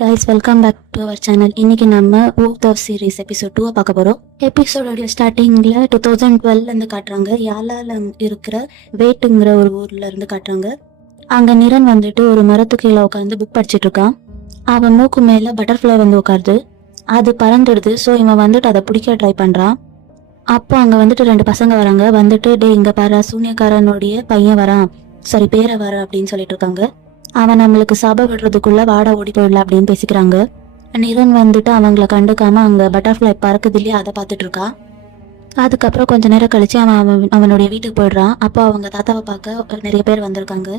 Guys, welcome back to our channel. இன்னைக்கு நம்ம ஊத் ஆஃப் சீரீஸ் எபிசோட் 2 பார்க்க போகிறோம். எபிசோடோடைய ஸ்டார்டிங்கில் 2012 காட்டுறாங்க. யாலால இருக்கிற வேட்டுங்கிற ஒரு ஊர்ல இருந்து காட்டுறாங்க. அங்கே நிரன் வந்துட்டு ஒரு மரத்துக்கு கீழே உட்காந்து புக் படிச்சுட்டு இருக்கான். அவன் மூக்கு மேலே பட்டர்ஃப்ளை வந்து உட்காருது. அது பறந்துடுது. ஸோ இவன் வந்துட்டு அதை பிடிக்க ட்ரை பண்ணுறான். அப்போ அங்கே வந்துட்டு 2 பசங்க வராங்க. வந்துட்டு டே இங்கே பாரு, சூனியக்காரனுடைய பையன் வரான், சரி பேரை வர அப்படின்னு சொல்லிட்டு இருக்காங்க. அவன் நம்மளுக்கு சபை விடுறதுக்குள்ள வாடா ஓடி போயிடல அப்படின்னு பேசிக்கிறாங்க. நிரன் வந்துட்டு அவங்கள கண்டுக்காம அங்க பட்டர்ஃப்ளை பறக்குது இல்லையா, அதை பார்த்துட்டு இருக்கா. அதுக்கப்புறம் கொஞ்ச நேரம் கழிச்சு அவனுடைய வீட்டுக்கு போயிடுறான். அப்போ அவங்க தாத்தாவை பார்க்க நிறைய பேர் வந்திருக்காங்க.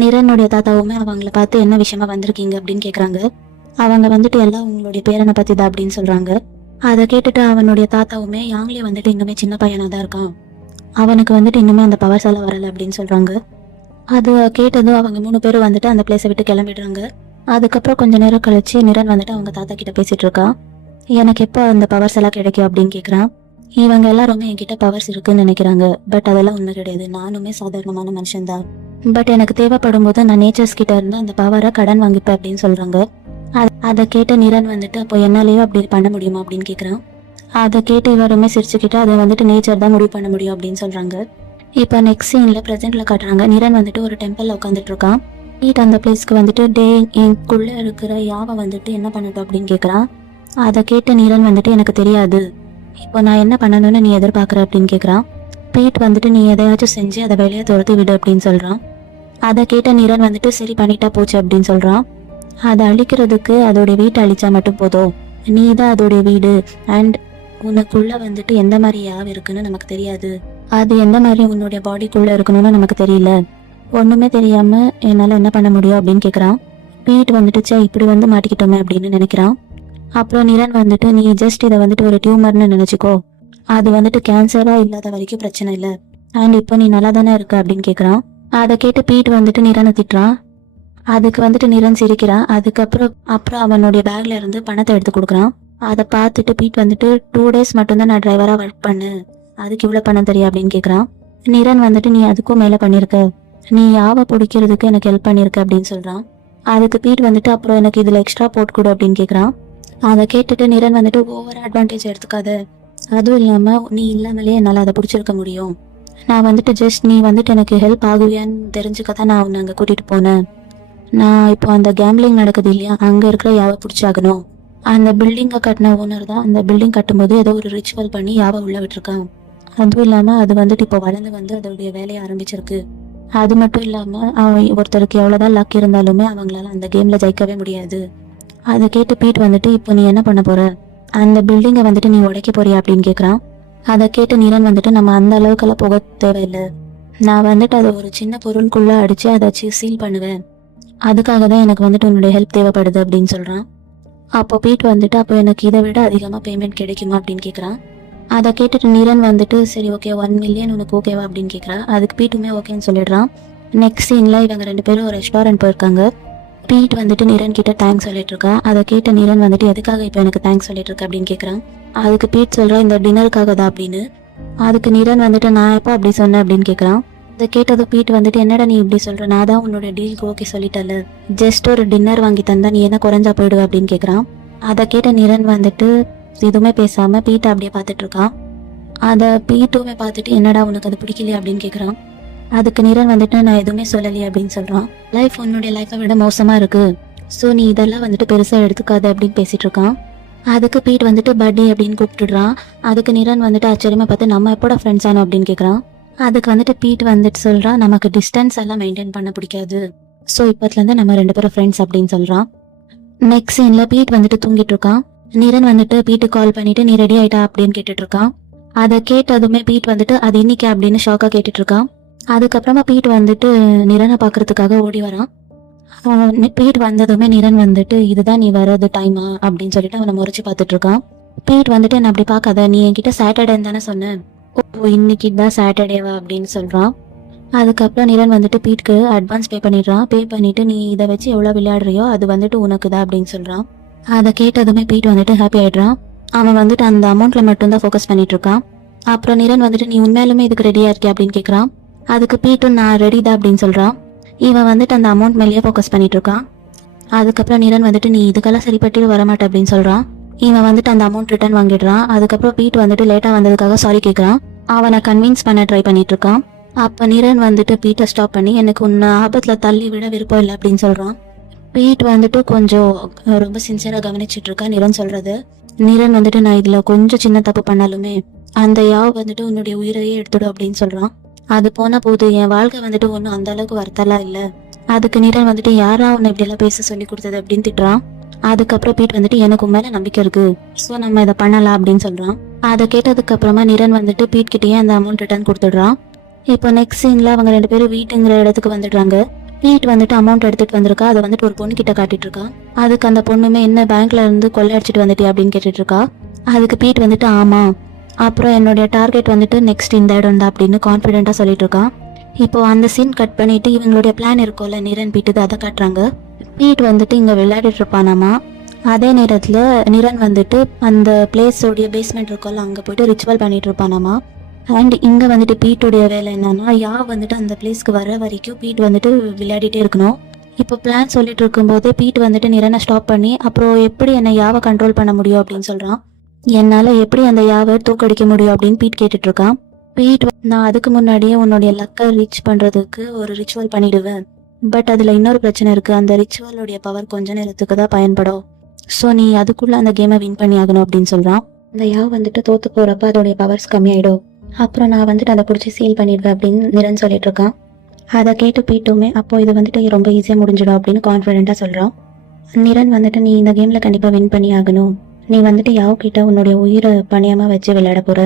நிரனுடைய தாத்தாவுமே அவங்கள பார்த்து என்ன விஷயமா வந்திருக்கீங்க அப்படின்னு கேட்குறாங்க. அவங்க வந்துட்டு எல்லாம் உங்களுடைய பேரனை பத்தி தான் அப்படின்னு சொல்றாங்க. அதை கேட்டுட்டு அவனுடைய தாத்தாவுமே யாங்லி வந்துட்டு இன்னுமே சின்ன பையனா தான் இருக்கான், அவனுக்கு வந்துட்டு இன்னுமே அந்த பவர்ஸ் எல்லாம் வரல அப்படின்னு சொல்றாங்க. அது கேட்டதும் அவங்க 3 பேரும் வந்துட்டு அந்த பிளேஸை விட்டு கிளம்பிடுறாங்க. அதுக்கப்புறம் கொஞ்ச நேரம் கழிச்சு நிரன் வந்துட்டு அவங்க தாத்தா கிட்ட பேசிட்டு இருக்கான். எனக்கு எப்போ அந்த பவர்ஸ் எல்லாம் கிடைக்கும் அப்படின்னு கேட்குறான். இவங்க எல்லாருமே என்கிட்ட பவர்ஸ் இருக்குன்னு நினைக்கிறாங்க, பட் அதெல்லாம் உண்மை கிடையாது. நானுமே சாதாரணமான மனுஷன்தான். பட் எனக்கு தேவைப்படும் போது நான் நேச்சர்ஸ் கிட்ட இருந்து அந்த பவரை கடன் வாங்கிப்பேன் அப்படின்னு சொல்றாங்க. அதை கேட்ட நிரன் வந்துட்டு அப்போ என்னாலேயோ அப்படி பண்ண முடியுமா அப்படின்னு கேட்குறான். அதை கேட்டு இவருமே சிரிச்சுக்கிட்டு அதை வந்துட்டு நேச்சர் தான் முடிவு பண்ண முடியும் அப்படின்னு சொல்றாங்க. இப்போ நெக்ஸ்ட் சீன்ல ப்ரெசென்ட்ல காட்டுறாங்க. நிரன் வந்துட்டு ஒரு டெம்பிள்ல உட்காந்துட்டு இருக்கான். நீட் அந்த பிளேஸ்க்கு வந்துட்டு டே எனக்குள்ள இருக்கிற யாவை வந்துட்டு என்ன பண்ணட்டும் அப்படின்னு கேட்குறான். அதை கேட்ட நிரன் வந்துட்டு எனக்கு தெரியாது, இப்போ நான் என்ன பண்ணணும்னு நீ எதிர்பார்க்குற அப்படின்னு கேட்குறான். பீட் வந்துட்டு நீ எதையாச்சும் செஞ்சு அதை வெளியே துரத்து விடு அப்படின்னு சொல்றான். அதை கேட்ட நிரன் வந்துட்டு சரி பண்ணிட்டா போச்சு அப்படின்னு சொல்றான். அதை அழிக்கிறதுக்கு அதோடைய வீட்டை அழிச்சா மட்டும் போதும், நீ தான் அதோடைய வீடு. அண்ட் உனக்குள்ள வந்துட்டு எந்த மாதிரி யாவை இருக்குன்னு நமக்கு தெரியாது, அது எந்த மாதிரி உன்னுடைய பாடிக்குள்ள இருக்கணும்னு நமக்கு தெரியல, ஒண்ணுமே தெரியாம என்னால என்ன பண்ண முடியும் அப்படின்னு கேட்குறான். பீட் வந்துட்டு இப்படி வந்து மாட்டிக்கிட்டோமே அப்படின்னு நினைக்கிறான். அப்புறம் நிரன் வந்துட்டு நீ ஜஸ்ட் இதை வந்துட்டு ஒரு டியூமர்னு நினைச்சுக்கோ, அது வந்துட்டு கேன்சரா இல்லாத வரைக்கும் பிரச்சனை இல்லை, அண்ட் இப்போ நீ நல்லா தானே இருக்க அப்படின்னு கேட்குறான். அதை கேட்டு பீட் வந்துட்டு நிரனை திட்டுறான். அதுக்கு வந்துட்டு நிரன் சிரிக்கிறான். அப்புறம் அவனுடைய பேக்ல இருந்து பணத்தை எடுத்து கொடுக்குறான். அதை பார்த்துட்டு பீட் வந்துட்டு 2 days மட்டும்தான் நான் டிரைவரா ஒர்க் பண்ணு, அதுக்கு இவ்வளவு பணம் தெரியும் அப்படின்னு கேட்குறான். நிரன் வந்துட்டு நீ அதுக்கும் மேல பண்ணிருக்க, நீ யாவை பிடிக்கிறதுக்கு எனக்கு ஹெல்ப் பண்ணிருக்க அப்படின்னு சொல்றான். அதுக்கு பீட் வந்துட்டு அப்புறம் எனக்கு இதுல எக்ஸ்ட்ரா போட்டு கொடு அப்படின்னு கேட்குறான். அதை கேட்டுட்டு நிரன் வந்துட்டு ஓவர் அட்வான்டேஜ் எடுத்துக்காத, அதுவும் இல்லாம நீ இல்லாமலே என்னால அதை பிடிச்சிருக்க முடியும், நான் வந்துட்டு ஜஸ்ட் நீ வந்துட்டு எனக்கு ஹெல்ப் ஆகுவியான்னு தெரிஞ்சுக்கதான் நான் உன்னை அங்க கூட்டிட்டு போனேன். நான் இப்போ அந்த கேம்பிளிங் நடக்குது இல்லையா, அங்க இருக்கிற யாவை பிடிச்சாகணும். அந்த பில்டிங்கை கட்டின ஓனர் தான் அந்த பில்டிங் கட்டும்போது ஏதோ ஒரு ரிச்சுவல் பண்ணி யாவை உள்ள விட்டுருக்கான். அதுவும் இல்லாம அது வந்துட்டு இப்போ வளர்ந்து வந்து அதோடைய வேலையை ஆரம்பிச்சிருக்கு. அது மட்டும் இல்லாம அவன் ஒருத்தருக்கு எவ்வளவுதான் லக் இருந்தாலுமே அவங்களால அந்த கேம்ல ஜெயிக்கவே முடியாது. அதை கேட்டு பீட் வந்துட்டு இப்போ நீ என்ன பண்ண போற, அந்த பில்டிங்கை வந்துட்டு நீ உடைக்க போறியா அப்படின்னு கேட்குறான். அதை கேட்டு நிரன் வந்துட்டு நம்ம அந்த அளவுக்கெல்லாம் போக தேவையில்லை, நான் வந்துட்டு அதை ஒரு சின்ன பொருளுக்குள்ள அடிச்சு அதை சீல் பண்ணுவேன், அதுக்காக தான் எனக்கு வந்துட்டு உன்னுடைய ஹெல்ப் தேவைப்படுது அப்படின்னு சொல்றான். அப்போ பீட் வந்துட்டு அப்போ எனக்கு இதை விட அதிகமாக பேமெண்ட் கிடைக்குமா அப்படின்னு கேட்குறான். அதை கேட்டுட்டு நிரன் வந்துட்டு சரி ஓகே 1 million உனக்கு ஓகேவா அப்படின்னு கேட்குறா. அதுக்கு பீட்டுமே ஓகேன்னு சொல்லிடுறான். நெக்ஸ்ட் சீன்ல இவங்க 2 பேரும் ஒரு ரெஸ்டாரண்ட் போயிருக்காங்க. பீட் வந்துட்டு நிரன் கிட்ட தேங்க்ஸ் சொல்லிட்டு இருக்கா. அதை கேட்ட நிரன் வந்துட்டு எதுக்காக இப்போ எனக்கு தேங்க்ஸ் சொல்லிட்டு இருக்க அப்படின்னு கேட்குறான். அதுக்கு பீட் சொல்றா இந்த டின்னருக்காக தான் அப்படின்னு. அதுக்கு நிரன் வந்துட்டு நான் எப்போ அப்படி சொன்னேன் அப்படின்னு கேட்குறான். அதை கேட்டதும் பீட் வந்துட்டு என்னடா நீ இப்படி சொல்ற, நான் தான் உன்னோட டீலுக்கு ஓகே சொல்லிட்டல, ஜஸ்ட் ஒரு டின்னர் வாங்கி தந்தா நீ என்ன குறைஞ்சா போயிடுவ அப்படின்னு கேட்குறான். அதை கேட்ட நிரன் வந்துட்டு எதுவுமே பேசாம பீட்டை அப்படியே பார்த்துட்டு இருக்கான். அதை பீட்டுமே பார்த்துட்டு என்னடா உனக்கு அது பிடிக்கலையா அப்படின்னு கேட்குறான். அதுக்கு நிரன் வந்துட்டு நான் எதுவுமே சொல்லலையே அப்படின்னு சொல்றான். லைஃப் உன்னுடைய லைஃபை விட மோசமா இருக்கு, ஸோ நீ இதெல்லாம் வந்துட்டு பெருசா எடுத்துக்காத அப்படின்னு பேசிட்டு இருக்கான். அதுக்கு பீட் வந்துட்டு பர்த்டே அப்படின்னு கூப்பிட்டுடுறான். அதுக்கு நிரன் வந்துட்டு ஆச்சரியமா பார்த்து நம்ம எப்போட ஃப்ரெண்ட்ஸ் ஆனோம் அப்படின்னு கேட்குறான். அதுக்கு வந்துட்டு பீட் வந்துட்டு சொல்றான் நமக்கு டிஸ்டன்ஸ் எல்லாம் மெயின்டைன் பண்ண பிடிக்காது, ஸோ இப்பத்துல இருந்து நம்ம 2 பேரும் ஃப்ரெண்ட்ஸ் அப்படின்னு சொல்றான். நெக்ஸ்ட் சீன்ல பீட் வந்துட்டு தூங்கிட்டு இருக்கான். நிரன் வந்துட்டு பீட்டுக்கு கால் பண்ணிட்டு நீ ரெடி ஆயிட்டா அப்படின்னு கேட்டுட்டு இருக்கான். அதை கேட்டதுமே பீட் வந்துட்டு அது இன்னைக்கு அப்படின்னு ஷாக்கா கேட்டுட்டு இருக்கான். அதுக்கப்புறமா பீட் வந்துட்டு நிரனை பாக்குறதுக்காக ஓடி வரான். பீட் வந்ததுமே நிரன் வந்துட்டு இதுதான் நீ வர்றது டைமா அப்படின்னு சொல்லிட்டு அவனை முறைச்சு பார்த்துட்டு இருக்கான். பீட் வந்துட்டு என்ன அப்படி பார்க்காத, நீ என்கிட்ட சாட்டர்டேன்னு தானே சொன்ன, ஓ இன்னைக்கு தான் சாட்டர்டேவா அப்படின்னு சொல்றான். அதுக்கப்புறம் நிரன் வந்துட்டு பீட்க்கு அட்வான்ஸ் பே பண்ணிடுறான். பே பண்ணிட்டு நீ இதை வச்சு எவ்வளவு விளையாடுறியோ அது வந்துட்டு உனக்கு தான் அப்படின்னு சொல்றான். அதை கேட்டதுமே பீட் வந்துட்டு ஹாப்பி ஆயிடுறான். அவன் வந்துட்டு அந்த அமௌண்ட்ல மட்டும்தான் ஃபோக்கஸ் பண்ணிட்டு இருக்கான். அப்புறம் நிரன் வந்துட்டு நீ உண்மையாலுமே இதுக்கு ரெடியா இருக்கியா அப்படின்னு கேட்குறான். அதுக்கு பீட்டும் நான் ரெடி தான் அப்படின்னு சொல்றான். இவன் வந்துட்டு அந்த அமௌண்ட் மேலேயே ஃபோக்கஸ் பண்ணிட்டு இருக்கான். அதுக்கப்புறம் நிரன் வந்துட்டு நீ இதுக்கெல்லாம் சரிப்பட்டு வரமாட்டே அப்படின்னு சொல்றான். இவன் வந்துட்டு அந்த அமௌண்ட் ரிட்டர்ன் வாங்கிடுறான். அதுக்கப்புறம் பீட் வந்துட்டு லேட்டா வந்ததுக்காக சாரி கேட்கறான். அவனை கன்வின்ஸ் பண்ண ட்ரை பண்ணிட்டு இருக்கான். அப்ப நிரன் வந்துட்டு பீட்டை ஸ்டாப் பண்ணி எனக்கு உன்னை ஆபத்துல தள்ளி விட விருப்பம் இல்லை அப்படின்னு சொல்றான். பீட் வந்துட்டு கொஞ்சம் ரொம்ப சின்சியரா கவனிச்சிட்டு இருக்கா நிரன் சொல்றது. நிரன் வந்துட்டு நான் இதுல கொஞ்சம் சின்ன தப்பு பண்ணாலுமே அந்த யாவ் வந்துட்டு உன்னுடைய உயிரையே எடுத்துடும் அப்படின்னு சொல்றான். அது போன போது என் வாழ்க்கை வந்துட்டு ஒன்றும் அந்த அளவுக்கு வருத்தலாம் இல்லை. அதுக்கு நிரன் வந்துட்டு யாரா உன்னை இப்படி எல்லாம் பேச சொல்லி கொடுத்தது அப்படின்னு திட்டுறான். அதுக்கப்புறம் பீட் வந்துட்டு எனக்கு உன் மேல நம்பிக்கை இருக்கு, ஸோ நம்ம இதை பண்ணலாம் அப்படின்னு சொல்றான். அதை கேட்டதுக்கு அப்புறமா நிரன் வந்துட்டு பீட் கிட்டேயே அந்த அமௌண்ட் ரிட்டர்ன் கொடுத்துடுறான். இப்போ நெக்ஸ்ட் சீன்ல அவங்க 2 பேரும் வீட்டுங்கிற இடத்துக்கு வந்துடுறாங்க. பீட் வந்துட்டு அமௌண்ட் எடுத்துட்டு வந்திருக்கா. அதை வந்துட்டு ஒரு பொண்ணு கிட்ட காட்டிட்டு இருக்கா. அதுக்கு அந்த பொண்ணுமே என்ன பேங்க்ல இருந்து கொள்ளை அடிச்சிட்டு வந்துட்டியா அப்படின்னு கேட்டுட்டு இருக்கா. அதுக்கு பீட் வந்துட்டு ஆமா, அப்புறம் என்னுடைய டார்கெட் வந்துட்டு நெக்ஸ்ட் இந்த இடம் தான் அப்படின்னு கான்ஃபிடென்ட்டா சொல்லிட்டு இருக்கான். இப்போ அந்த சீன் கட் பண்ணிட்டு இவங்களுடைய பிளான் இருக்கும்ல நிரன் பீட்டுது அதை காட்டுறாங்க. பீட் வந்துட்டு இங்க விளையாடிட்டு இருப்பானாமா. அதே நேரத்துல நிரன் வந்துட்டு அந்த பிளேஸோடைய பேஸ்மெண்ட் இருக்கும்ல அங்க போயிட்டு ரிச்சுவல் பண்ணிட்டு இருப்பானாமா. அண்ட் இங்க வந்துட்டு பீட்டோடைய வேலை என்னன்னா வந்துட்டு அந்த பிளேஸ்க்கு வர வரைக்கும் பீட் வந்துட்டு விளையாடிட்டே இருக்கணும். இப்போ பிளான் சொல்லிட்டு இருக்கும்போதே பீட் வந்துட்டு நிரனை ஸ்டாப் பண்ணி அப்புறம் எப்படி என்னை யாவை கண்ட்ரோல் பண்ண முடியும் அப்படின்னு சொல்றான். என்னால எப்படி அந்த யாவை தூக்கடிக்க முடியும் அப்படின்னு பீட் கேட்டுட்டு இருக்கான். பீட் நான் அதுக்கு முன்னாடியே உன்னுடைய லக்கை ரீச் பண்றதுக்கு ஒரு ரிச்சுவல் பண்ணிடுவேன். பட் அதுல இன்னொரு பிரச்சனை இருக்கு. அந்த ரிச்சுவலுடைய பவர் கொஞ்ச நேரத்துக்கு தான் பயன்படும். ஸோ நீ அதுக்குள்ள அந்த கேமை வின் பண்ணி ஆகணும் அப்படின்னு சொல்றான். அந்த யாவ் வந்துட்டு தோத்து போறப்ப அதோடைய பவர்ஸ் கம்மியாயிடும். அப்புறம் நான் வந்துட்டு அதை பிடிச்சி சீல் பண்ணிடுவேன் அப்படின்னு நிரன் சொல்லிட்டு இருக்கான். அதை கேட்டு பீட்டுமே அப்போ இது வந்துட்டு ரொம்ப ஈஸியா முடிஞ்சிடும் அப்படின்னு கான்ஃபிடென்ட்டா சொல்றான். நிரன் வந்துட்டு நீ இந்த கேம்ல கண்டிப்பா வின் பண்ணி ஆகணும். நீ வந்துட்டு யாவ் கிட்ட உன்னுடைய உயிரை பணியாம வச்சு விளையாட போற.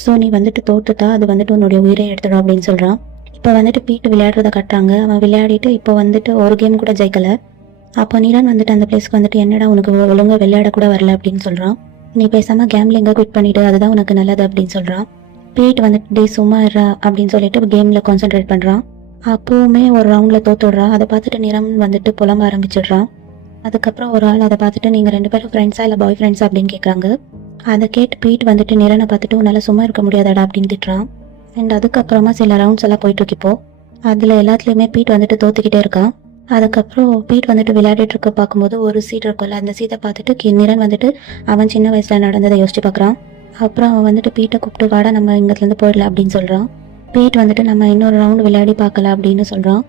ஸோ நீ வந்துட்டு தோத்துட்டா அது வந்துட்டு உன்னுடைய உயிரை எடுத்துடும் அப்படின்னு சொல்றான். இப்போ வந்துட்டு பீட்டு விளையாடுறத கட்டுறாங்க. அவன் விளையாடிட்டு இப்போ வந்துட்டு ஒரு கேம் கூட ஜெயிக்கல. அப்போ நிரன் வந்துட்டு அந்த பிளேஸ்க்கு வந்துட்டு என்னடா உனக்கு ஒழுங்கா விளையாட கூட வரல அப்படின்னு சொல்றான். நீ பேசாம கேம்லிங்க குவிட் பண்ணிட்டு அதுதான் உனக்கு நல்லது அப்படின்னு சொல்றான். பீட் வந்துட்டு டே சும்மா இருறா அப்படின்னு சொல்லிட்டு கேம்ல கான்சென்ட்ரேட் பண்றான். அப்பவுமே ஒரு ரவுண்ட்ல தோத்துடுறான். அதை பார்த்துட்டு நிரன் வந்துட்டு புலம்ப ஆரம்பிச்சிடுறான். அதுக்கப்புறம் ஒரு ஆள் அதை பார்த்துட்டு நீங்க 2 பேரும் ஃப்ரெண்ட்ஸா இல்ல பாய் ஃப்ரெண்ட்ஸா அப்படின்னு கேட்கறாங்க. அதை கேட்டு பீட் வந்துட்டு நிரனை பார்த்துட்டு உன்னால சும்மா இருக்க முடியாதாடா அப்படின்னு திட்டுறான். அண்ட் அதுக்கப்புறமா சில ரவுண்ட்ஸ் எல்லாம் போயிட்டு இருக்கு. இப்போ அதுல எல்லாத்துலயுமே பீட் வந்துட்டு தோத்துக்கிட்டே இருக்கான். அதுக்கப்புறம் பீட் வந்துட்டு விளையாடிட்டு இருக்க பார்க்கும்போது ஒரு சீட் இருக்கும்ல அந்த சீட்டை பார்த்துட்டு நிரன் வந்துட்டு அவன் சின்ன வயசுல நடந்ததை யோசிச்சு பார்க்குறான். அப்புறம் அவன் வந்துட்டு பீட்டை கூப்பிட்டு வாடா நம்ம இங்கேருந்து போயிடலாம் அப்படின்னு சொல்றான். பீட் வந்துட்டு நம்ம இன்னொரு ரவுண்ட் விளையாடி பார்க்கலாம் அப்படின்னு சொல்றான்.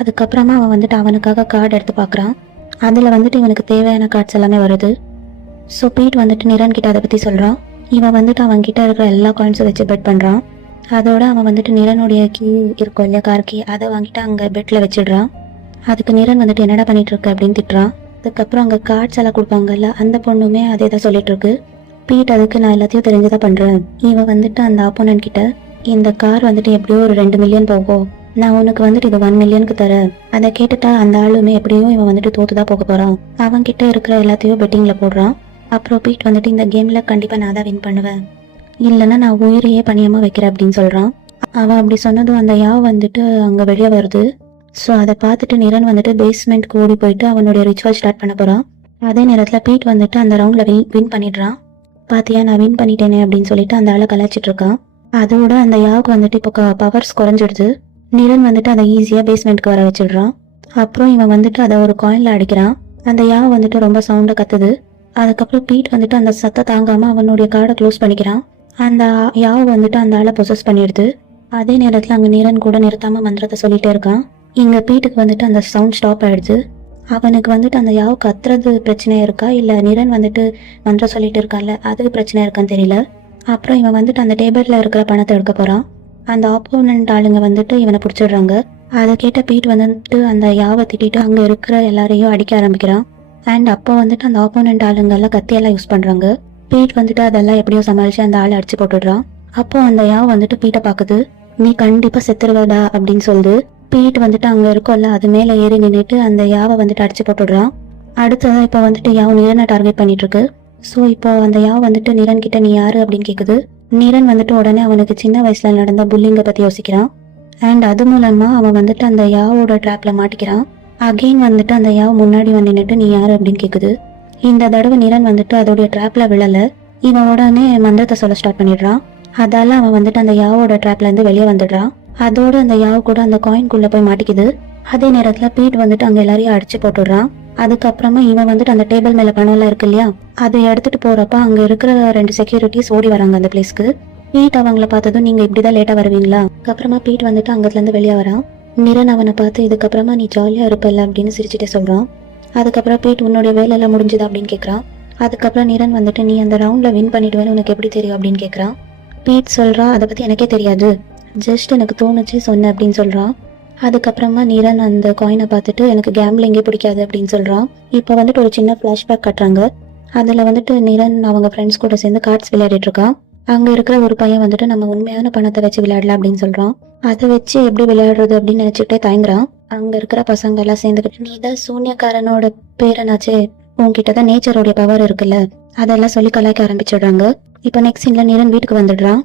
அதுக்கப்புறமா அவன் வந்துட்டு அவனுக்காக கார்டு எடுத்து பார்க்குறான். அதுல வந்துட்டு இவனுக்கு தேவையான கார்ட்ஸ் எல்லாமே வருது. ஸோ பீட் வந்துட்டு நிரன் கிட்ட அதை பத்தி சொல்றான். இவன் வந்துட்டு அவன் கிட்ட இருக்கிற எல்லா காயின்ஸும் வச்சு பெட் பண்றான். அதோட அவன் வந்துட்டு நிரனுடைய கீ இருக்கும் இல்லையா கார் கீ அதை வாங்கிட்டு அங்க பெட்ல வச்சிடுறான். அதுக்கு நிரன் வந்துட்டு என்னடா பண்ணிட்டு இருக்கு அப்படின்னு திட்டுறான். அதுக்கப்புறம் அங்க கார்ட்ஸ் எல்லாம் கொடுப்பாங்கல்ல அந்த பொண்ணுமே அதே தான் சொல்லிட்டு இருக்கு. பீட் அதுக்கு நான் எல்லாத்தையும் தெரிஞ்சுதான் பண்றேன். இவன் வந்துட்டு அந்த ஆப்போனன்ட் கிட்ட இந்த கார் வந்துட்டு எப்படியோ ஒரு 2 மில்லியன் போகும், நான் உனக்கு வந்துட்டு இது 1 மில்லியனுக்கு தரேன். அதை கேட்டுட்டா அந்த ஆளுமே எப்படியும் இவன் வந்துட்டு தோத்துதான் போக போறான். அவன் கிட்ட இருக்கிற எல்லாத்தையும் பெட்டிங்ல போடுறான். அப்புறம் பீட் வந்துட்டு இந்த கேம்ல கண்டிப்பா நான் தான் வின் பண்ணுவேன், இல்லைன்னா நான் உயிரையே பணியமா வைக்கிறேன் அப்படின்னு சொல்றான். அவன் அப்படி சொன்னதும் அந்த யாவ் வந்துட்டு அங்க வெளியே வருது. ஸோ அதை பார்த்துட்டு நிரன் வந்துட்டு பேஸ்மெண்ட்க்கு ஓடி போயிட்டு அவனுடைய ரிச்சுவல் ஸ்டார்ட் பண்ண போறான். அதே நேரத்துல பீட் வந்துட்டு அந்த ரவுண்ட்ல வின் பண்ணிடுறான். பாத்தியா நான் வின் பண்ணிட்டேனே அப்படின்னு சொல்லிட்டு அந்த ஆளை கலாச்சிட்டு இருக்கான். அதோட அந்த யாவுக்கு வந்துட்டு இப்போ பவர்ஸ் குறைஞ்சிடுது. நிரன் வந்துட்டு அதை ஈஸியா பேஸ்மெண்ட்க்கு வர வச்சிடுறான். அப்புறம் இவன் வந்துட்டு அதை ஒரு காயின்ல அடிக்கிறான். அந்த யாவ் வந்துட்டு ரொம்ப சவுண்டா கத்துது. அதுக்கப்புறம் பீட் வந்துட்டு அந்த சத்தத்தை தாங்காம அவனுடைய கார்டை க்ளோஸ் பண்ணிக்கிறான். அந்த யாவ் வந்துட்டு அந்த ஆளை பொசஸ் பண்ணிடுது. அதே நேரத்துல அங்க நிரன் கூட நிறுத்தாம மந்திரத்தை சொல்லிட்டே இருக்கான். இங்க பீட்டுக்கு வந்துட்டு அந்த சவுண்ட் ஸ்டாப் ஆயிடுது. அவனுக்கு வந்துட்டு அந்த யாவ் கத்துறது பிரச்சனையா இருக்கா இல்ல நிரன் வந்துட்டு மந்திரம் சொல்லிட்டு இருக்கான்ல அது பிரச்சனையா இருக்கான்னு தெரியல. அப்புறம் இவன் வந்துட்டு அந்த டேபிள்ல இருக்கிற பணத்தை எடுக்க போறான். அந்த ஆப்போனன்ட் ஆளுங்க வந்துட்டு இவனை பிடிச்சிடுறாங்க. அதை கேட்ட பீட் வந்துட்டு அந்த யாவை திட்டிட்டு அங்க இருக்கிற எல்லாரையும் அடிக்க ஆரம்பிக்கிறான். அண்ட் அப்போ வந்துட்டு அந்த ஆப்போனன்ட் ஆளுங்க எல்லாம் கத்தியெல்லாம் யூஸ் பண்றாங்க. பீட் வந்துட்டு அதெல்லாம் எப்படியோ சமாளிச்சு அந்த ஆளை அடிச்சு போட்டுடுறான். அப்போ அந்த யாவ் வந்துட்டு பீட்டை பாக்குது. நீ கண்டிப்பா செத்துருவடா அப்படின்னு சொல்லுது. பீட் வந்துட்டு அங்க இருக்கும்ல அது மேல ஏறி நின்றுட்டு அந்த யாவை வந்துட்டு அடிச்சு போட்டுடுறான். அடுத்ததான் இப்போ வந்துட்டு யாவ் நிரனை டார்கெட் பண்ணிட்டு இருக்கு. ஸோ இப்போ அந்த யாவ் வந்துட்டு நிரன் கிட்ட நீ யாரு அப்படின்னு கேக்குது. நிரன் வந்துட்டு உடனே அவனுக்கு சின்ன வயசுல நடந்த புல்லிங்க பத்தி யோசிக்கிறான். அண்ட் அது மூலமா அவன் வந்துட்டு அந்த யாவோட ட்ராப்ல மாட்டிக்கிறான். அகெயின் வந்துட்டு அந்த யாவ் முன்னாடி வந்து நின்றுட்டு நீ யாரு அப்படின்னு கேக்குது. இந்த தடவை நிரன் வந்துட்டு அதோடைய ட்ராப்ல விழல. இவன் உடனே மந்திரத்தை சொல்ல ஸ்டார்ட் பண்ணிடுறான். அதால அவன் வந்துட்டு அந்த யாவோட ட்ராப்ல இருந்து வெளியே வந்துடுறான். அதோட அந்த யாவ் கூட அந்த காயின்குள்ள போய் மாட்டிக்குது. அதே நேரத்துல பீட் வந்துட்டு அங்க எல்லாரையும் அடிச்சு போட்டுடுறான். அதுக்கப்புறமா இவன் வந்துட்டு அந்த டேபிள் மேல பணம்லாம் இருக்கு இல்லையா, அதை எடுத்துட்டு போறப்ப அங்க இருக்கிற 2 செக்யூரிட்டிஸ் ஓடி வராங்க அந்த பிளேஸ்க்கு. பீட் அவங்கள பார்த்ததும் நீங்க இப்படிதான் லேட்டா வருவீங்களா? அதுக்கப்புறமா பீட் வந்துட்டு அங்கத்துல இருந்து வெளியே வரான். நிரன் அவனை பார்த்து இதுக்கப்புறமா நீ ஜாலியா இருப்பல்ல அப்படின்னு சிரிச்சுட்டே சொல்றான். அதுக்கப்புறம் பீட் உன்னுடைய வேலையெல்லாம் முடிஞ்சுதா அப்படின்னு கேட்கறான். அதுக்கப்புறம் நிரன் வந்துட்டு நீ அந்த ரவுண்ட்ல வின் பண்ணிடுவேன்னு உனக்கு எப்படி தெரியும் அப்படின்னு கேட்கறான். பீட் சொல்றா அதை பத்தி எனக்கே தெரியாது, ஜஸ்ட் எனக்கு தோணுச்சு சொன்னேன் அப்படின்னு சொல்றான். அதுக்கப்புறமா நிரன் அந்த காயினை பார்த்துட்டு எனக்கு கேம்பிளிங்கே பிடிக்காது அப்படின்னு சொல்றான். இப்போ வந்துட்டு ஒரு சின்ன ஃபிளாஷ்பேக் கட்டுறாங்க. அதுல வந்துட்டு நிரன் அவங்க ஃப்ரெண்ட்ஸ் கூட சேர்ந்து கார்ட்ஸ் விளையாடிட்டு இருக்கான். அங்க இருக்கிற ஒரு பையன் வந்துட்டு நம்ம உண்மையான பணத்தை வச்சு விளையாடலாம் அப்படின்னு சொல்றான். அதை வச்சு எப்படி விளையாடுறது அப்படின்னு நினைச்சுட்டே தயங்குறான். அங்க இருக்கிற பசங்க எல்லாம் சேர்ந்துக்கிட்டு நீ தான் சூன்யக்காரனோட பேரனாச்சே, உன்கிட்டதான் நேச்சரோடைய பவர் இருக்குல்ல, அதெல்லாம் சொல்லி கலாய்க்க ஆரம்பிச்சிடுறாங்க. இப்போ நெக்ஸ்ட் சீன்ல நிரன் வீட்டுக்கு வந்துடுறான்.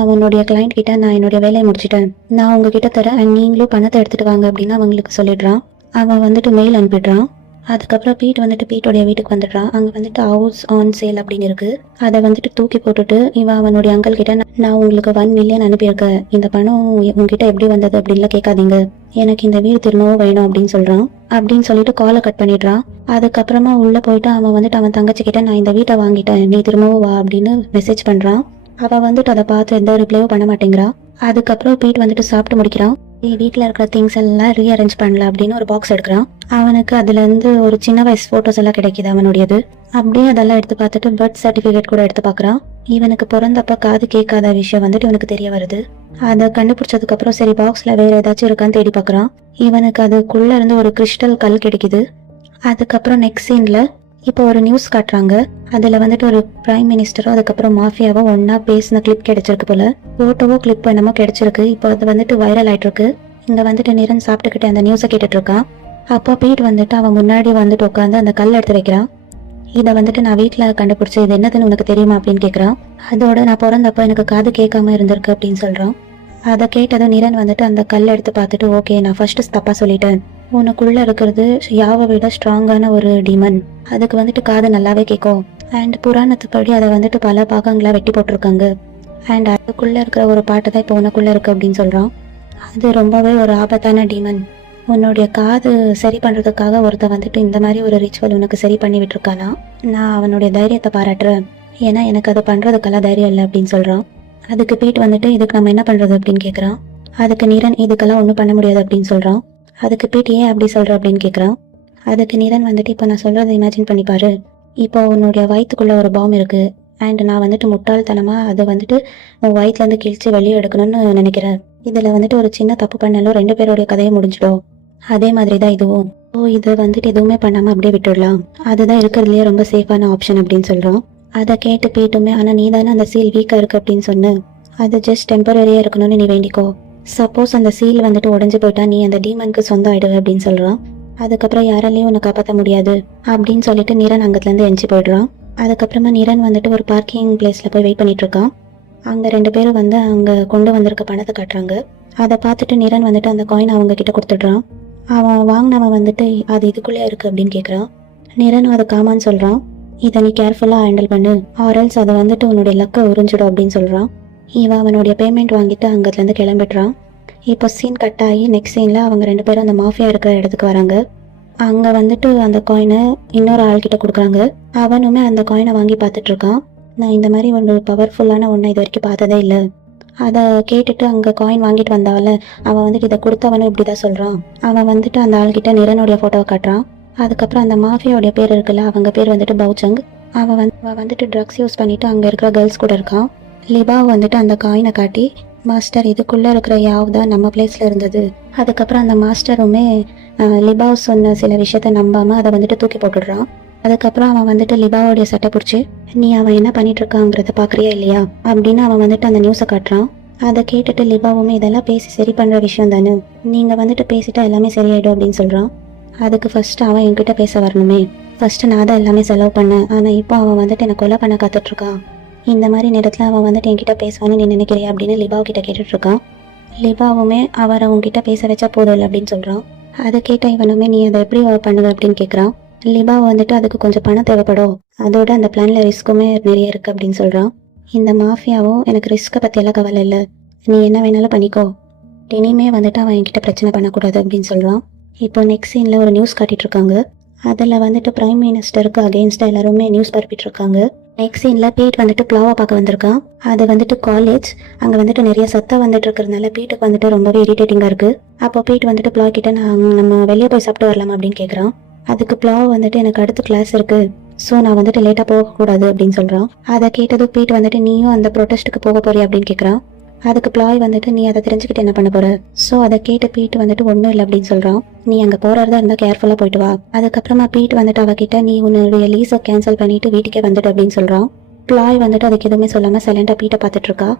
அவனுடைய கிளைண்ட் கிட்ட நான் என்னுடைய வேலையை முடிச்சிட்டேன், நான் உங்ககிட்ட தரேன், நீங்களும் பணத்தை எடுத்துட்டு வாங்க அப்படின்னு அவங்களுக்கு சொல்லிடுறான். அவன் வந்துட்டு மெயில் அனுப்பிடுறான். அதுக்கப்புறம் பீட் வந்துட்டு பீட்டோடைய வீட்டுக்கு வந்துடுறான். அங்க வந்துட்டு ஹவுஸ் ஆன் சேல் அப்படின்னு இருக்கு. அதை வந்துட்டு தூக்கி போட்டுட்டு இவன் அவனுடைய அங்கிள் கிட்ட நான் உங்களுக்கு 1 மில்லியன் அனுப்பியிருக்கேன், இந்த பணம் உங்ககிட்ட எப்படி வந்தது அப்படின்லாம் கேட்காதீங்க, எனக்கு இந்த வீடு திரும்பவும் வேணும் அப்படின்னு சொல்றான். அப்படின்னு சொல்லிட்டு காலை கட் பண்ணிடுறான். அதுக்கப்புறமா உள்ள போயிட்டு அவன் வந்துட்டு அவன் தங்கச்சி கிட்ட நான் இந்த வீட்டை வாங்கிட்டேன், நீ திரும்பவும் வா அப்படின்னு மெசேஜ் பண்றான். அவ வந்துட்டு அதை பார்த்து எந்த ரிப்ளையும் பண்ண மாட்டேங்கிறா. அதுக்கப்புறம் பீட் வந்துட்டு சாப்பிட்டு முடிக்கிறான். வீட்டில் இருக்கிற திங்ஸ் எல்லாம் ரீஅரேஞ்ச் பண்ணல அப்படின்னு ஒரு பாக்ஸ் எடுக்கிறான். அவனுக்கு அதுல இருந்து ஒரு சின்ன வயசு போட்டோஸ் எல்லாம் கிடைக்குது அவனுடையது. அப்படியே அதெல்லாம் எடுத்து பார்த்துட்டு பர்த் சர்டிபிகேட் கூட எடுத்து பார்க்கறான். இவனுக்கு பிறந்தப்ப காது கேட்காத விஷயம் வந்துட்டு இவனுக்கு தெரிய வருது. அதை கண்டுபிடிச்சதுக்கு அப்புறம் சரி பாக்ஸ்ல வேற ஏதாச்சும் இருக்கான்னு தேடி பார்க்கறான். இவனுக்கு அதுக்குள்ள இருந்து ஒரு கிறிஸ்டல் கல் கிடைக்குது. அதுக்கப்புறம் நெக்ஸ்ட் சீன்ல இப்போ ஒரு நியூஸ் காட்டுறாங்க. அதுல வந்துட்டு ஒரு பிரைம் மினிஸ்டரோ அதுக்கப்புறம் மாஃபியாவோ ஒன்னா பேசின கிளிப் கிடைச்சிருக்கு போல, போட்டோவோ கிளிப் என்னமோ கிடைச்சிருக்கு. இப்போ அது வந்துட்டு வைரல் ஆயிட்டு இருக்கு. இங்க வந்துட்டு நிரன் சாப்பிட்டுக்கிட்டு அந்த நியூஸை கேட்டுட்டு இருக்கான். அப்போ பீட் வந்துட்டு அவன் முன்னாடி வந்துட்டு உட்காந்து அந்த கல் எடுத்து வைக்கிறான். இதை வந்துட்டு நான் வீட்டுல கண்டுபிடிச்சு இது என்னதுன்னு உனக்கு தெரியுமா அப்படின்னு கேட்கறான். அதோட நான் பிறந்தப்ப எனக்கு காது கேட்காம இருந்திருக்கு அப்படின்னு சொல்றான். அதை கேட்டதும் நிரன் வந்துட்டு அந்த கல் எடுத்து பார்த்துட்டு ஓகே நான் ஃபர்ஸ்ட் தப்பா சொல்லிட்டேன், உனக்குள்ள இருக்கிறது யாவை விட ஸ்ட்ராங்கான ஒரு டிமன், அதுக்கு வந்துட்டு காது நல்லாவே கேட்கும். அண்ட் புராணத்துப்படி அதை வந்துட்டு பல பாகங்களா வெட்டி போட்டிருக்காங்க. அண்ட் அதுக்குள்ள இருக்கிற ஒரு பாட்டு தான் இப்போ உனக்குள்ள இருக்கு அப்படின்னு சொல்றான். அது ரொம்பவே ஒரு ஆபத்தான டிமன். உன்னுடைய காது சரி பண்றதுக்காக ஒருத்த வந்துட்டு இந்த மாதிரி ஒரு ரிச்சுவல் உனக்கு சரி பண்ணி விட்டுருக்கானா, நான் அவனுடைய தைரியத்தை பாராட்டுறேன், ஏன்னா எனக்கு அதை பண்றதுக்கெல்லாம் தைரியம் இல்லை அப்படின்னு சொல்றான். அதுக்கு பீட் வந்துட்டு இதுக்கு நம்ம என்ன பண்றது அப்படின்னு கேட்கறான். அதுக்கு நிரன் இதுக்கெல்லாம் ஒன்றும் பண்ண முடியாது அப்படின்னு சொல்றான். அதுக்கு பீட் ஏன் அப்படி சொல்ற அப்படின்னு கேட்கறான். அதுக்கு நிரன் வந்துட்டு இப்போ நான் சொல்றதை இமேஜின் பண்ணி பாரு, இப்போ உன்னுடைய வயிற்றுக்குள்ள ஒரு பாம் இருக்கு அண்ட் நான் வந்துட்டு முட்டாள்தனமா அதை வந்துட்டு உன் வயிற்றுல இருந்து கிழிச்சு வெளியே எடுக்கணும்னு நினைக்கிறேன். இதுல வந்துட்டு ஒரு சின்ன தப்பு பண்ணாலும் 2 பேருடைய கதையை முடிஞ்சிடும். அதே மாதிரி தான் இதுவும். இதை வந்துட்டு எதுவுமே பண்ணாம அப்படியே விட்டுடலாம், அதுதான் இருக்கிறதுலயே ரொம்ப சேஃபான ஆப்ஷன் அப்படின்னு சொல்றான். அதை கேட்டு பீட்டுமே ஆனா நீ தானே அந்த சீல் வீக்கா இருக்கு அப்படின்னு சொன்ன, அது ஜஸ்ட் டெம்பரரியா இருக்கணும்னு நீ வேண்டிக்கோ, சப்போஸ் அந்த சீல் வந்துட்டு உடஞ்சு போயிட்டா நீ அந்த டீமனுக்கு சொந்தம் ஆயிடுவ அப்படின்னு சொல்றான். அதுக்கப்புறம் யாராலையும் உன்னை காப்பாற்ற முடியாது அப்படின்னு சொல்லிட்டு நிரன் அங்கத்துல இருந்து எஞ்சி போயிடுறான். அதுக்கப்புறமா நிரன் வந்துட்டு ஒரு பார்க்கிங் பிளேஸ்ல போய் வெயிட் பண்ணிட்டு இருக்கான். அங்க 2 பேரும் வந்து அங்க கொண்டு வந்திருக்க பணத்தை காட்டுறாங்க. அதை பார்த்துட்டு நிரன் வந்துட்டு அந்த காயின் அவங்க கிட்ட கொடுத்துடுறான். அவன் வாங்கினவன் வந்துட்டு அது இதுக்குள்ளே இருக்கு அப்படின்னு கேட்கறான். நிரன் அதை காமான்னு சொல்றான். இதை நீ கேர்ஃபுல்லா ஹேண்டில் பண்ணு, ஆர்எல்ஸ் அதை வந்துட்டு உன்னுடைய லக்கை உறிஞ்சிடும் அப்படின்னு சொல்றான். இவன் அவனுடைய பேமெண்ட் வாங்கிட்டு அங்கத்துல இருந்து கிளம்பிடுறான். இப்போ சீன் கட் ஆகி நெக்ஸ்ட் சீன்ல அவங்க 2 பேரும் அந்த மாஃபியா இருக்கிற இடத்துக்கு வராங்க. அங்க வந்துட்டு அந்த காயினை இன்னொரு ஆள்கிட்ட கொடுக்குறாங்க. அவனுமே அந்த காயினை வாங்கி பார்த்துட்டு இருக்கான். நான் இந்த மாதிரி ஒரு பவர்ஃபுல்லான ஒன்றை இது வரைக்கும் பார்த்ததே இல்லை. அதை கேட்டுட்டு அங்கே காயின் வாங்கிட்டு வந்தாவல அவன் வந்துட்டு இதை கொடுத்தவனும் இப்படிதான் சொல்றான். அவன் வந்துட்டு அந்த ஆள்கிட்ட நிரனுடைய ஃபோட்டோவை காட்டுறான். அதுக்கப்புறம் அந்த மாஃபியாவுடைய பேர் இருக்குல்ல, அவங்க பேர் வந்துட்டு பவுச்சங். அவன் வந்துட்டு ட்ரக்ஸ் யூஸ் பண்ணிட்டு அங்கே இருக்கிற கேர்ள்ஸ் கூட இருக்கான். லிபா வந்துட்டு அந்த காயினை காட்டி மாஸ்டர் இதுக்குள்ள இருக்கிற யாவ்தான் நம்ம பிளேஸ்ல இருந்தது. அதுக்கப்புறம் அந்த மாஸ்டருமே லிபா சொன்ன சில விஷயத்த நம்பாம அதை வந்துட்டு தூக்கி போட்டுடுறான். அதுக்கப்புறம் அவன் வந்துட்டு லிபாவோடைய சட்டை பிடிச்சி நீ அவன் என்ன பண்ணிட்டு இருக்காங்கிறத பாக்குறியா இல்லையா அப்படின்னு அவன் வந்துட்டு அந்த நியூஸை காட்டுறான். அதை கேட்டுட்டு லிபாவுமே இதெல்லாம் பேசி சரி பண்ற விஷயம் தானே, நீங்க வந்துட்டு பேசிட்டா எல்லாமே சரியாயிடும் அப்படின்னு சொல்றான். அதுக்கு ஃபர்ஸ்ட் அவன் என்கிட்ட பேச வரணுமே, ஃபர்ஸ்ட் நான் தான் எல்லாமே செலவு பண்ணேன், ஆனா இப்போ அவன் வந்துட்டு என்னை கொலை பண்ண காத்துட்டு இருக்கான். இந்த மாதிரி நேரத்துல அவன் வந்துட்டு என்கிட்ட பேசுவான்னு நீ நினைக்கிறியா அப்படின்னு லிபாவு கிட்ட கேட்டுட்டு இருக்கான். லிபாவுமே அவரை உங்ககிட்ட பேச வச்சா போதும் இல்லை அப்படின்னு சொல்றான். அதை கேட்ட இவனுமே நீ அதை எப்படி பண்ணுவ அப்படின்னு கேட்கறான். லிபா வந்துட்டு அதுக்கு கொஞ்சம் பணம் தேவைப்படும், அதோட அந்த பிளான்ல ரிஸ்க்குமே நிறைய இருக்கு அப்படின்னு சொல்றான். இந்த மாஃபியாவும் எனக்கு ரிஸ்க்கை பத்தி எல்லாம் கவலை இல்லை, நீ என்ன வேணாலும் பண்ணிக்கோ, இனிமே வந்துட்டு அவன் என்கிட்ட பிரச்சனை பண்ணக்கூடாது அப்படின்னு சொல்றான். இப்போ நெக்ஸ்ட் சீன்ல ஒரு நியூஸ் காட்டிட்டு இருக்காங்க. அதில் வந்துட்டு பிரைம் மினிஸ்டருக்கு அகெயின்ஸ்டாக எல்லாருமே நியூஸ் பரப்பிட்டு இருக்காங்க. நெக்ஸ்ட் சீனில் பீட் வந்துட்டு ப்ளாவை பார்க்க வந்திருக்கான். அது வந்துட்டு காலேஜ். அங்கே வந்துட்டு நிறைய சத்தம் வந்துட்டு இருக்கிறதுனால பீட்டுக்கு வந்துட்டு ரொம்பவே இரிட்டேட்டிங்காக இருக்குது. அப்போ பீட் வந்துட்டு ப்ளா கிட்ட நம்ம வெளியே போய் சாப்பிட்டு வரலாம் அப்படின்னு கேட்குறான். அதுக்கு ப்ளாவ் வந்துட்டு எனக்கு அடுத்த கிளாஸ் இருக்குது, ஸோ நான் வந்துட்டு லேட்டாக போகக்கூடாது அப்படின்னு சொல்கிறான். அதை கேட்டதும் பீட் வந்துட்டு நீயும் அந்த ப்ரொட்டஸ்ட்டுக்கு போக போறியா அப்படின்னு கேட்குறான். அதுக்கு ப்ளாய் வந்துட்டு நீ அதை தெரிஞ்சுக்கிட்டு என்ன பண்ண போற? ஸோ அதை கேட்டு பீட் வந்துட்டு ஒன்றும் இல்லை அப்படின்னு சொல்கிறான். நீ அங்கே போகிறதா இருந்தால் கேர்ஃபுல்லாக போயிட்டு வா. அதுக்கப்புறமா பீட் வந்துட்டு அவகிட்ட நீ உன்னுடைய லீஸை கேன்சல் பண்ணிட்டு வீட்டுக்கே வந்துட்டு அப்படின்னு சொல்கிறான். ப்ளாய் வந்துட்டு அதுக்கு எதுவுமே சொல்லாமல் சைலண்டாக பீட்டை பார்த்துட்டு இருக்கா.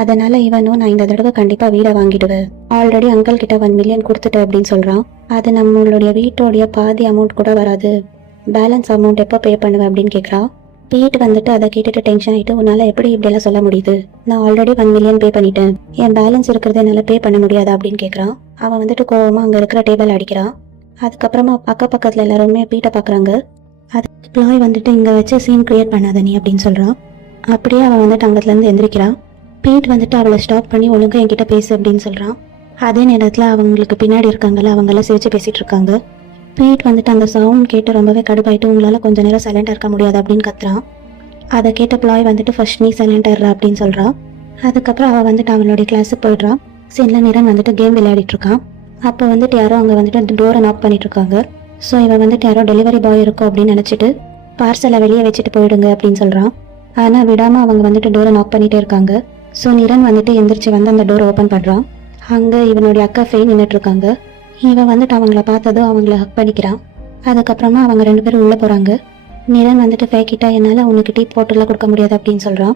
அதனால இவனும் நான் இந்த தடவை கண்டிப்பாக வீடை வாங்கிடுவேன், ஆல்ரெடி அங்கிள் கிட்ட 1 மில்லியன் கொடுத்துட்டேன் அப்படின்னு சொல்கிறான். அது நம்மளுடைய வீட்டோடைய பாதி அமௌண்ட் கூட வராது, பேலன்ஸ் அமௌண்ட் எப்போ பே பண்ணுவேன் அப்படின்னு கேட்குறான். பீட் வந்துட்டு அதை கேட்டுட்டு டென்ஷன் ஆகிட்டு உன்னால் எப்படி இப்படியெல்லாம் சொல்ல முடியுது, நான் ஆல்ரெடி 1 மில்லியன் பே பண்ணிட்டேன், என் பேலன்ஸ் இருக்கிறத என்னால் பே பண்ண முடியாது அப்படின்னு கேட்குறான். அவன் வந்துட்டு கோவமாக அங்கே இருக்கிற டேபிள் அடிக்கிறான். அதுக்கப்புறமா பக்கத்தில் எல்லாருமே பீட்டை பார்க்குறாங்க. அதுக்கு ப்ளாய் வந்துட்டு இங்கே வச்சு சீன் கிரியேட் பண்ணாத நீ அப்படின்னு சொல்கிறான். அப்படியே அவன் வந்துட்டு அங்கத்துலேருந்து எந்திரிக்கிறான். பீட் வந்துட்டு அவளை ஸ்டாப் பண்ணி ஒழுங்காக என்கிட்ட பேசு அப்படின்னு சொல்கிறான். அதே நேரத்தில் அவங்களுக்கு பின்னாடி இருக்காங்கல்ல, அவங்கெல்லாம் சிரிச்சு பேசிகிட்டு இருக்காங்க. பீட் வந்துட்டு அந்த சவுண்ட் கேட்டு ரொம்பவே கடுப்பாயிட்டு உங்களால் கொஞ்சம் நேரம் சைலண்டாக இருக்க முடியாது அப்படின்னு கத்துறான். அதை கேட்ட ப்ளாய் வந்துட்டு ஃபர்ஸ்ட் நீ சைலண்டாக இருறா அப்படின்னு சொல்கிறான். அதுக்கப்புறம் அவள் வந்துட்டு அவளுடைய கிளாஸுக்கு போயிடுறான். சீனில் நிரன் வந்துட்டு கேம் விளையாடிட்டு இருக்கான். அப்போ வந்துட்டு யாரோ அங்கே வந்துட்டு டோரை நாக் பண்ணிட்டு இருக்காங்க. ஸோ இவன் வந்துட்டு யாரோ டெலிவரி பாய் இருக்கும் அப்படின்னு நினச்சிட்டு பார்சலை வெளியே வச்சுட்டு போயிடுங்க அப்படின்னு சொல்கிறான். ஆனால் விடாமல் அவங்க வந்துட்டு டோரை நாக் பண்ணிகிட்டே இருக்காங்க. ஸோ நிரன் வந்துட்டு எந்திரிச்சு வந்து அந்த டோரை ஓப்பன் பண்ணுறான். அங்கே இவனுடைய அக்கா ஃபே நின்றுட்டு இருக்காங்க. இவன் வந்துட்டு அவங்கள பார்த்ததும் அவங்கள ஹக் பண்ணிக்கிறான். அதுக்கப்புறமா அவங்க 2 பேரும் உள்ளே போகிறாங்க. நிரன் வந்துட்டு ஃபே கிட்ட என்னால் உனக்கு டீ போட்டுலாம் கொடுக்க முடியாது அப்படின்னு சொல்கிறான்.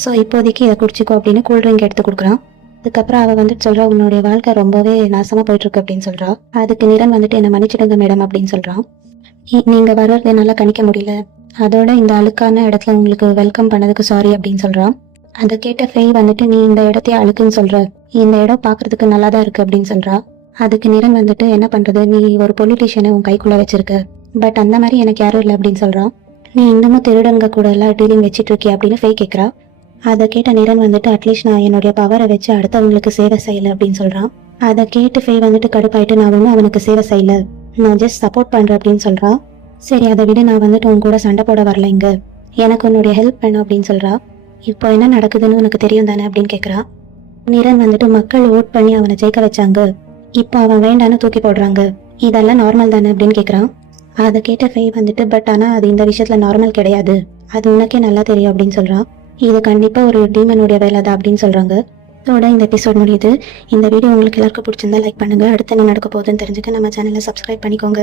ஸோ இப்போதைக்கு இதை குடிச்சிக்கோ அப்படின்னு கூல்ட்ரிங்க் எடுத்து கொடுக்குறான். அதுக்கப்புறம் அவள் வந்துட்டு சொல்கிறா உன்னுடைய வாழ்க்கை ரொம்பவே நாசமாக போயிட்டுருக்கு அப்படின்னு சொல்கிறா. அதுக்கு நிரன் வந்துட்டு என்னை மன்னிச்சிடுங்க மேடம் அப்படின்னு சொல்கிறான். நீங்கள் வர்றது என்னால் கணிக்க முடியல, அதோட இந்த அழுக்கான இடத்துல உங்களுக்கு வெல்கம் பண்ணதுக்கு சாரி அப்படின்னு சொல்கிறான். அதை கேட்ட ஃபேய் வந்துட்டு நீ இந்த இடத்தையே அழுக்குன்னு சொல்கிற, இந்த இடம் பார்க்குறதுக்கு நல்லா தான் இருக்குது அப்படின்னு சொல்கிறா. அதுக்கு நிரன் வந்துட்டு என்ன பண்ணுறது, நீ ஒரு பொலிட்டீஷியனை உன் கைக்குள்ளே வச்சிருக்க, பட் அந்த மாதிரி எனக்கு யாரும் இல்லை அப்படின்னு சொல்கிறான். நீ இன்னமும் திருடங்க கூட எல்லாம் டீலிங் வச்சிட்டு இருக்கிய அப்படின்னு ஃபேய் கேட்குறா. அதை கேட்ட நிரன் வந்துட்டு அட்லீஸ்ட் நான் என்னுடைய பவரை வச்சு அடுத்தவங்களுக்கு சேவை செய்யலை அப்படின்னு சொல்கிறான். அதை கேட்டு ஃபேய் வந்துட்டு கடுப்பாயிட்டு நான் ஒன்றும் அவனுக்கு சேவை செய்யல, நான் ஜஸ்ட் சப்போர்ட் பண்ணுறேன் அப்படின்னு சொல்கிறா. சரி அதை விட நான் வந்துட்டு உன் கூட சண்டை போட வரல, இங்கே எனக்கு உன்னுடைய ஹெல்ப் வேணும் அப்படின்னு சொல்கிறா. இப்போ என்ன நடக்குதுன்னு உனக்கு தெரியும் தானே அப்படின்னு கேட்குறா. நிரன் வந்துட்டு மக்கள் ஓட் பண்ணி அவனை ஜெயிக்க வச்சாங்க, இப்போ அவன் வேண்டான்னு தூக்கி போடுறாங்க, இதெல்லாம் நார்மல் தானே அப்படின்னு கேட்குறான். அதை கேட்ட ஃபேய் வந்துட்டு பட் ஆனால் அது இந்த விஷயத்தில் நார்மல் கிடையாது, அது உனக்கே நல்லா தெரியும் அப்படின்னு சொல்கிறான். இது கண்டிப்பாக ஒரு டீமனுடைய வேலை தான் அப்படின்னு சொல்கிறாங்க. இதோட இந்த எபிசோட் முடியுது. இந்த வீடியோ உங்களுக்கு எல்லாருக்கும் பிடிச்சிருந்தா லைக் பண்ணுங்கள். அடுத்து என்ன நடக்க போகுதுன்னு தெரிஞ்சுக்க நம்ம சேனலை சப்ஸ்கிரைப் பண்ணிக்கோங்க.